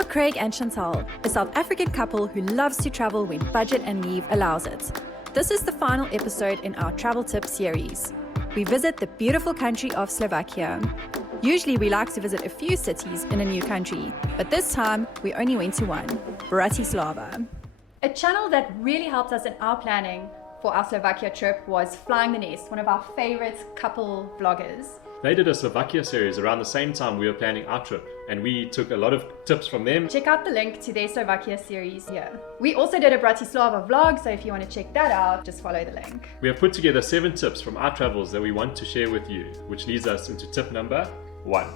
are Craig and Chantal, a South African couple who loves to travel when budget and leave allows it. This is the final episode in our travel tip series. We visit the beautiful country of Slovakia. Usually we like to visit a few cities in a new country, but this time we only went to one, Bratislava. A channel that really helped us in our planning for our Slovakia trip was Flying the Nest, one of our favorite couple vloggers. They did a Slovakia series around the same time we were planning our trip, and we took a lot of tips from them. Check out the link to their Slovakia series here. We also did a Bratislava vlog, so if you want to check that out, just follow the link. We have put together 7 tips from our travels that we want to share with you, which leads us into tip number 1,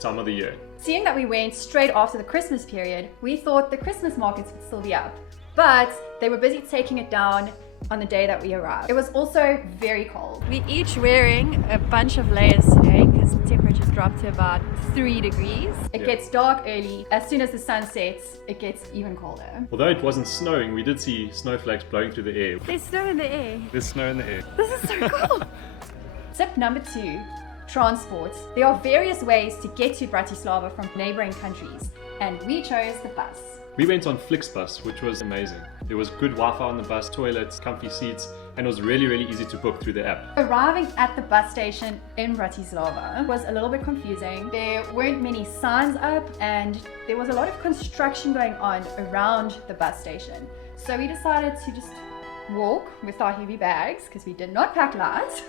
time of the year. Seeing that we went straight after the Christmas period, we thought the Christmas markets would still be up, but they were busy taking it down on the day that we arrived. It was also very cold. We're each wearing a bunch of layers today because the temperatures dropped to about 3 degrees. It gets dark early. As soon as the sun sets, it gets even colder. Although it wasn't snowing, we did see snowflakes blowing through the air. There's snow in the air. There's snow in the air. This is so cool. Tip number 2, transport. There are various ways to get to Bratislava from neighboring countries, and we chose the bus. We went on Flixbus, which was amazing. There was good Wi-Fi on the bus, toilets, comfy seats, and it was really easy to book through the app. Arriving at the bus station in Bratislava was a little bit confusing. There weren't many signs up and there was a lot of construction going on around the bus station. So we decided to just walk with our heavy bags because we did not pack light.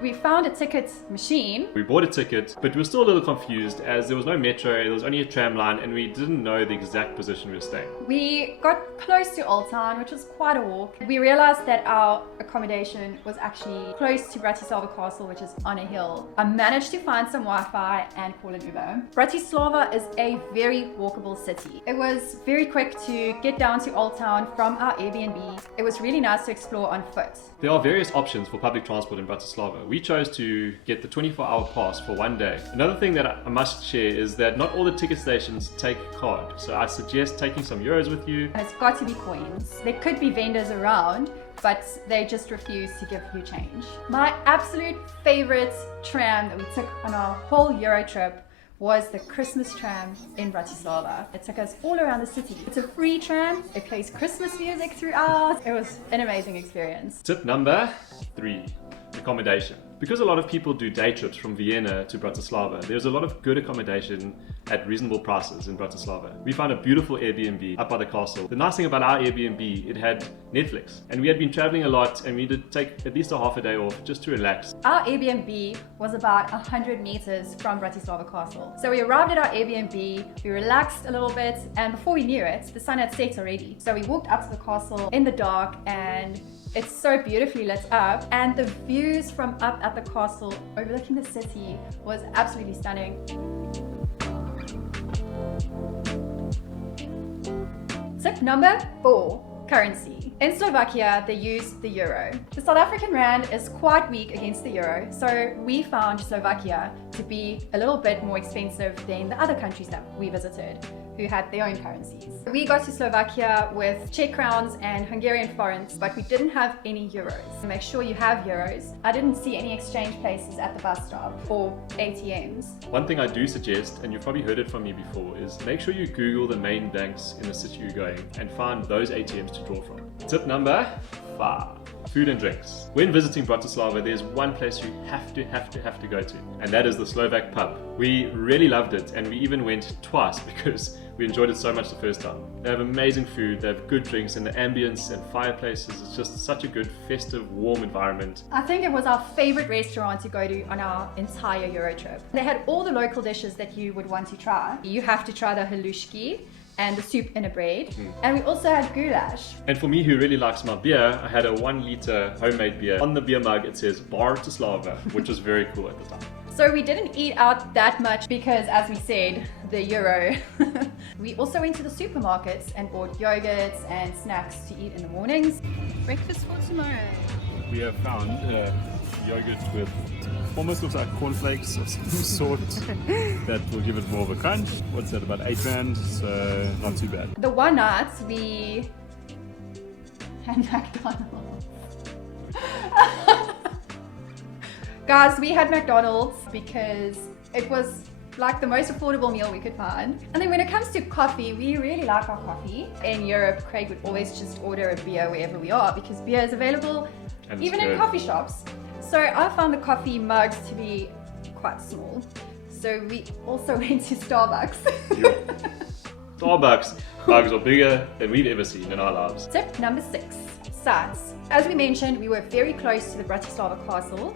We found a ticket machine. We bought a ticket, but we were still a little confused as there was no metro, there was only a tram line, and we didn't know the exact position we were staying. We got close to Old Town, which was quite a walk. We realized that our accommodation was actually close to Bratislava Castle, which is on a hill. I managed to find some Wi-Fi and call an Uber. Bratislava is a very walkable city. It was very quick to get down to Old Town from our Airbnb. It was really nice to explore on foot. There are various options for public transport in Bratislava. We chose to get the 24-hour pass for one day. Another thing that I must share is that not all the ticket stations take card, so I suggest taking some euros with you. And it's got to be coins. There could be vendors around, but they just refuse to give you change. My absolute favorite tram that we took on our whole Euro trip was the Christmas tram in Bratislava. It took us all around the city. It's a free tram. It plays Christmas music throughout. It was an amazing experience. Tip number 3, accommodation. Because a lot of people do day trips from Vienna to Bratislava, there's a lot of good accommodation at reasonable prices in Bratislava. We found a beautiful Airbnb up by the castle. The nice thing about our Airbnb, it had Netflix. And we had been traveling a lot and we did take at least a half a day off just to relax. Our Airbnb was about 100 meters from Bratislava Castle. So we arrived at our Airbnb, we relaxed a little bit, and before we knew it, the sun had set already. So we walked up to the castle in the dark and it's so beautifully lit up, and the views from up at the castle overlooking the city was absolutely stunning. Tip number 4, currency. In Slovakia, they use the euro. The South African rand is quite weak against the euro, so we found Slovakia to be a little bit more expensive than the other countries that we visited, who had their own currencies. We got to Slovakia with Czech crowns and Hungarian forints, but we didn't have any euros. Make sure you have euros. I didn't see any exchange places at the bus stop or ATMs. One thing I do suggest, and you've probably heard it from me before, is make sure you Google the main banks in the city you're going and find those ATMs to draw from. Tip number 5, food and drinks. When visiting Bratislava, there's one place you have to go to, and that is the Slovak pub. We really loved it, and we even went twice because we enjoyed it so much the first time. They have amazing food, they have good drinks, and the ambience and fireplaces is just such a good, festive, warm environment. I think it was our favorite restaurant to go to on our entire Euro trip. They had all the local dishes that you would want to try. You have to try the halushki and the soup in a bread. And we also had goulash. And for me, who really likes my beer, I had a 1 liter homemade beer. On the beer mug, it says Bratislava, which was very cool at the time. So we didn't eat out that much because, as we said, the euro. We also went to the supermarkets and bought yogurts and snacks to eat in the mornings. Breakfast for tomorrow. We have found yogurt with almost looks like cornflakes of some sort that will give it more of a crunch. What's that, about 8 rand, so not too bad. The one night we had McDonald's. Guys, we had McDonald's because it was like the most affordable meal we could find. And then when it comes to coffee, we really like our coffee. In Europe, Craig would always just order a beer wherever we are because beer is available even in coffee shops. So I found the coffee mugs to be quite small. So we also went to Starbucks. Starbucks mugs are bigger than we've ever seen in our lives. Tip number 6, sights. As we mentioned, we were very close to the Bratislava Castle.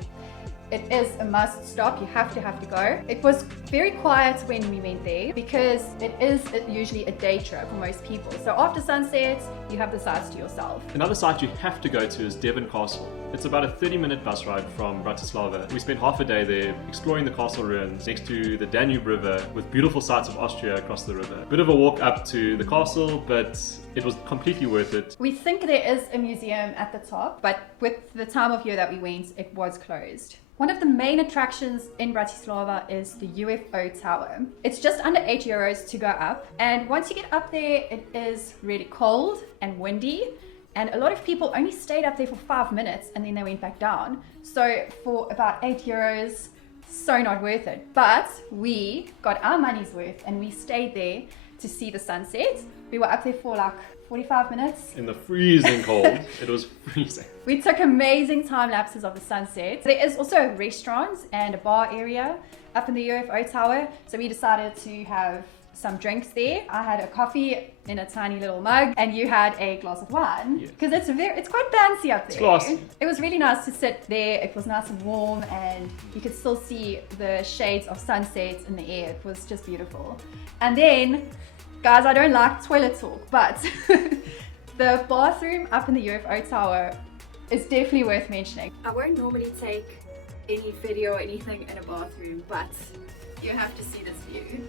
It is a must stop, you have to go. It was very quiet when we went there because it is usually a day trip for most people. So after sunset, you have the sights to yourself. Another site you have to go to is Devon Castle. It's about a 30-minute bus ride from Bratislava. We spent half a day there exploring the castle ruins next to the Danube River with beautiful sights of Austria across the river. Bit of a walk up to the castle, but it was completely worth it. We think there is a museum at the top, but with the time of year that we went, it was closed. One of the main attractions in Bratislava is the UFO Tower. It's just under €8 to go up, and once you get up there, it is really cold and windy, and a lot of people only stayed up there for 5 minutes and then they went back down. So for about €8, so not worth it. But we got our money's worth and we stayed there to see the sunset. We were up there for like 45 minutes. In the freezing cold. It was freezing. We took amazing time lapses of the sunset. There is also a restaurant and a bar area up in the UFO Tower. So we decided to have some drinks there. I had a coffee in a tiny little mug and you had a glass of wine. Because it's quite fancy up there. It's classy. It was really nice to sit there. It was nice and warm and you could still see the shades of sunset in the air. It was just beautiful. And then, guys, I don't like toilet talk, but the bathroom up in the UFO Tower is definitely worth mentioning. I won't normally take any video or anything in a bathroom, but you have to see this view.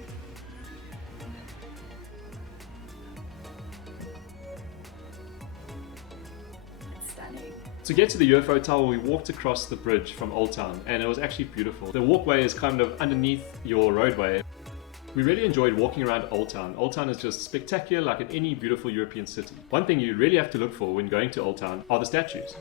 It's stunning. To get to the UFO Tower, we walked across the bridge from Old Town, and it was actually beautiful. The walkway is kind of underneath your roadway. We really enjoyed walking around Old Town. Old Town is just spectacular, like in any beautiful European city. One thing you really have to look for when going to Old Town are the statues.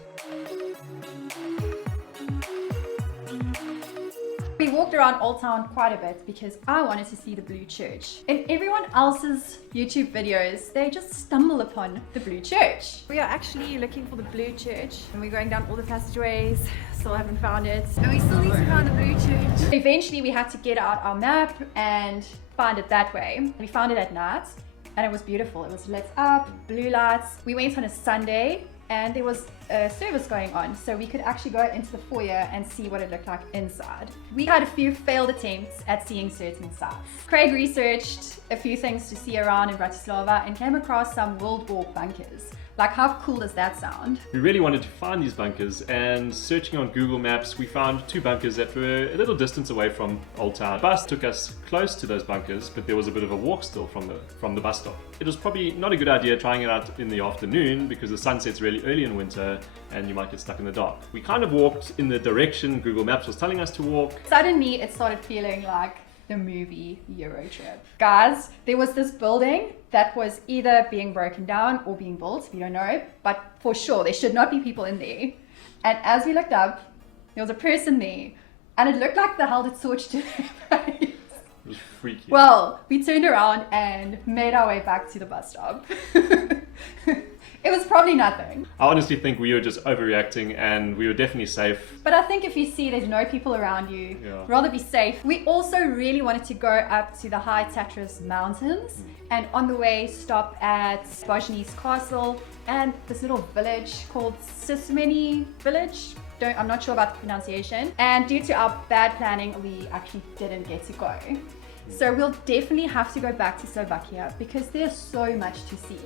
We walked around Old Town quite a bit because I wanted to see the Blue Church. In everyone else's YouTube videos, they just stumble upon the Blue Church. We are actually looking for the Blue Church. And we're going down all the passageways, still haven't found it. And we still need to find the Blue Church. Eventually we had to get out our map and find it that way. We found it at night and it was beautiful. It was lit up, blue lights. We went on a Sunday and there was a service going on, so we could actually go into the foyer and see what it looked like inside. We had a few failed attempts at seeing certain sites. Craig researched a few things to see around in Bratislava and came across some World War bunkers. Like, how cool does that sound? We really wanted to find these bunkers, and searching on Google Maps, we found 2 bunkers that were a little distance away from Old Town. The bus took us close to those bunkers, but there was a bit of a walk still from the bus stop. It was probably not a good idea trying it out in the afternoon because the sun sets really early in winter and you might get stuck in the dark. We kind of walked in the direction Google Maps was telling us to walk. Suddenly, it started feeling like the movie Euro Trip. Guys, there was this building that was either being broken down or being built, we don't know, but for sure there should not be people in there. And as we looked up, there was a person there and it looked like they held a torch to their face. It was freaky. Well, we turned around and made our way back to the bus stop. It was probably nothing. I honestly think we were just overreacting and we were definitely safe. But I think if you see there's no people around you, rather be safe. We also really wanted to go up to the High Tatras Mountains and on the way stop at Boya Castle and this little village called Sismeni Village. I'm not sure about the pronunciation. And due to our bad planning, we actually didn't get to go. So we'll definitely have to go back to Slovakia because there's so much to see.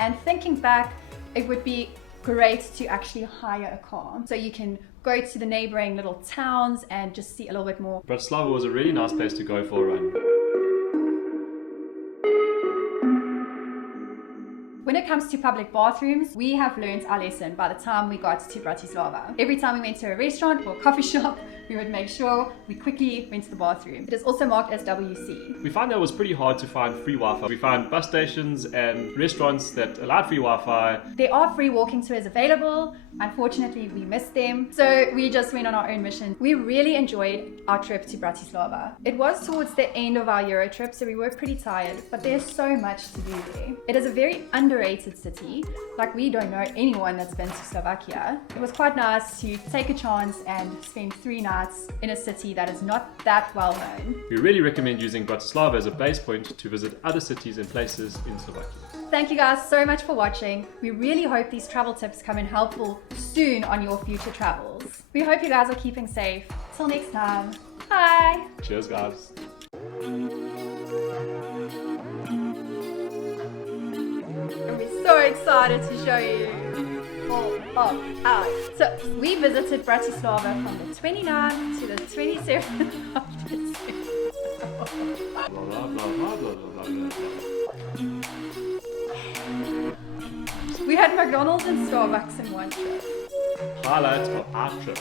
And thinking back, it would be great to actually hire a car. So you can go to the neighboring little towns and just see a little bit more. Bratislava was a really nice place to go for a run. When it comes to public bathrooms, we have learned our lesson by the time we got to Bratislava. Every time we went to a restaurant or a coffee shop, we would make sure we quickly went to the bathroom. It is also marked as WC. We found that it was pretty hard to find free Wi-Fi. We found bus stations and restaurants that allowed free Wi-Fi. There are free walking tours available. Unfortunately, we missed them, so we just went on our own mission. We really enjoyed our trip to Bratislava. It was towards the end of our Euro trip, so we were pretty tired, but there's so much to do there. It is a very underrated city. Like, we don't know anyone that's been to Slovakia. It was quite nice to take a chance and spend 3 nights in a city that is not that well known. We really recommend using Bratislava as a base point to visit other cities and places in Slovakia. Thank you guys so much for watching. We really hope these travel tips come in helpful soon on your future travels. We hope you guys are keeping safe. Till next time. Bye! Cheers, guys. And we're so excited to show you all of our tips. We visited Bratislava from the 29th to the 27th of December. Blah, blah, blah, blah, blah, blah, blah, blah. We had McDonald's and Starbucks in one trip. Highlights of our trip.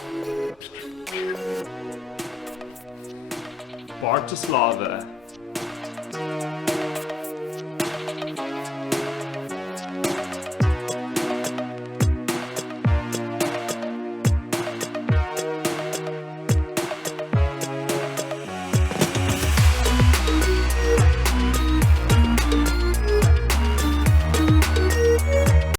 Bratislava.